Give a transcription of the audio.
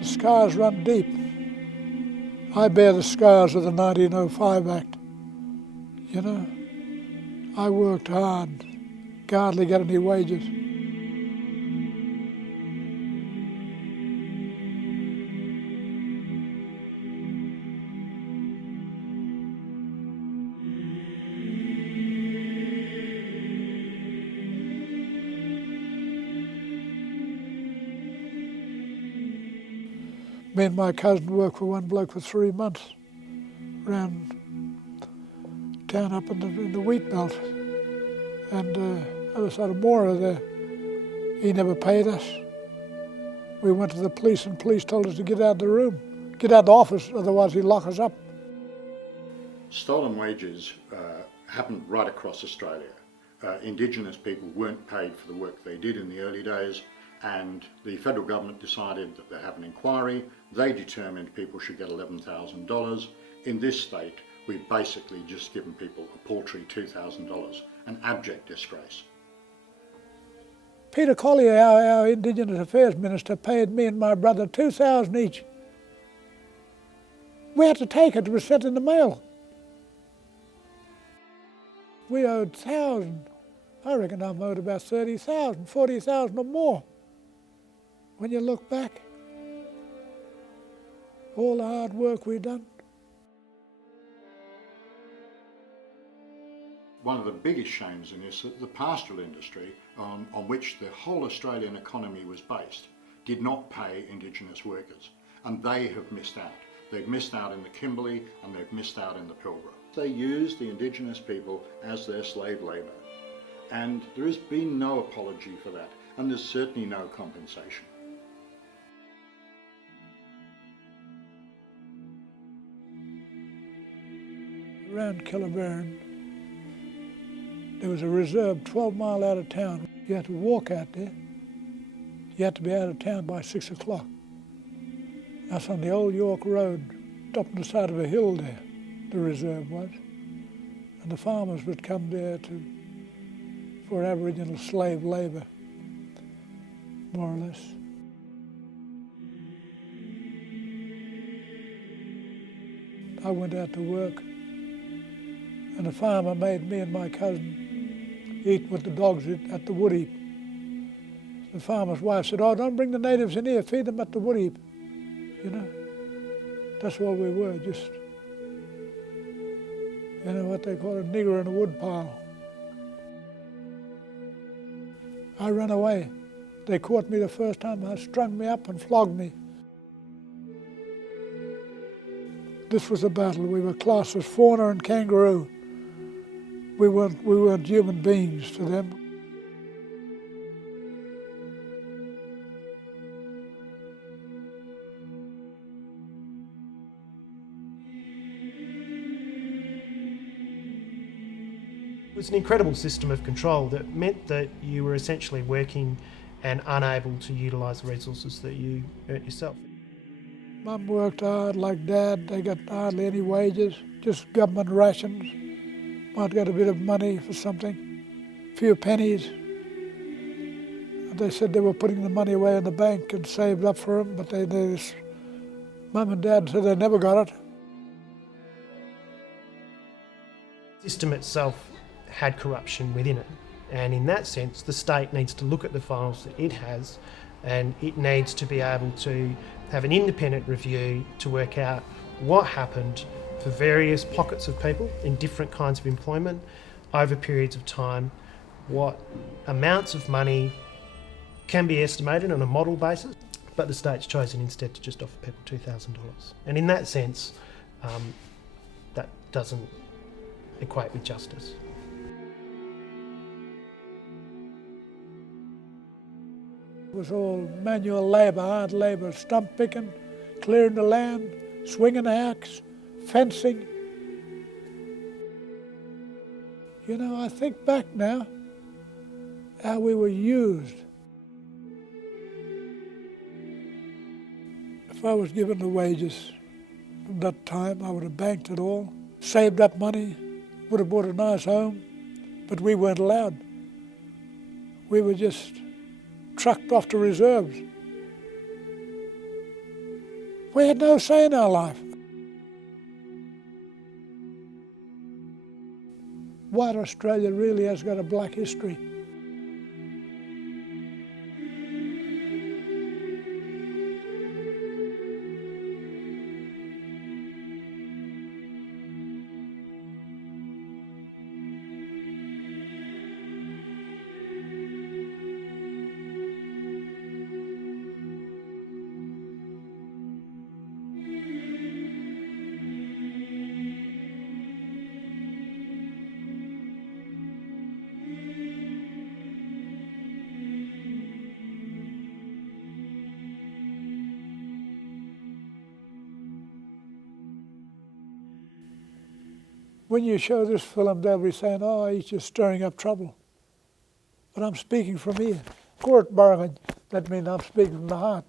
The scars run deep. I bear the scars of the 1905 Act. You know, I worked hard, hardly got any wages. Me and my cousin worked for one bloke for 3 months around town up in the wheat belt, and other side of Moora there. He never paid us. We went to the police and police told us to get out of the room, get out of the office, otherwise he'd lock us up. Stolen wages happened right across Australia. Indigenous people weren't paid for the work they did in the early days, and the federal government decided that they'd have an inquiry. They determined people should get $11,000. In this state, we've basically just given people a paltry $2,000, an abject disgrace. Peter Collier, our Indigenous Affairs Minister, paid me and my brother $2,000 each. We had to take it, it was sent in the mail. We owed thousands. I reckon I'm owed about 30,000, 40,000 or more. When you look back, all the hard work we've done. One of the biggest shames in this, that the pastoral industry, on which the whole Australian economy was based, did not pay Indigenous workers, and they have missed out. They've missed out in the Kimberley and they've missed out in the Pilbara. They used the Indigenous people as their slave labour, and there has been no apology for that, and there's certainly no compensation. Around Killaburn, there was a reserve 12 mile out of town. You had to walk out there. You had to be out of town by 6 o'clock. That's on the old York Road, up on the side of a hill there, the reserve was. And the farmers would come there for Aboriginal slave labour, more or less. I went out to work, and the farmer made me and my cousin eat what the dogs eat at the wood heap. The farmer's wife said, "Oh, don't bring the natives in here, feed them at the wood heap." You know, that's all we were, just, you know, what they call a nigger in a wood pile. I ran away. They caught me the first time, they strung me up and flogged me. This was a battle. We were classed as fauna and kangaroo. We weren't human beings to them. It was an incredible system of control that meant that you were essentially working and unable to utilise the resources that you earned yourself. Mum worked hard like Dad. They got hardly any wages, just government rations. Might get a bit of money for something, a few pennies. And they said they were putting the money away in the bank and saved up for them, but Mum and Dad said they never got it. The system itself had corruption within it, and in that sense the state needs to look at the files that it has, and it needs to be able to have an independent review to work out what happened for various pockets of people in different kinds of employment over periods of time, what amounts of money can be estimated on a model basis, but the state's chosen instead to just offer people $2,000. And in that sense, that doesn't equate with justice. It was all manual labour, hard labour, stump picking, clearing the land, swinging the axe, fencing. You know, I think back now how we were used. If I was given the wages from that time, I would have banked it all, saved up money, would have bought a nice home, but we weren't allowed. We were just trucked off to reserves. We had no say in our life. White Australia really has got a black history. When you show this film, they'll be saying, oh, he's just stirring up trouble. But I'm speaking from here. Court bargain, that means I'm speaking from the heart.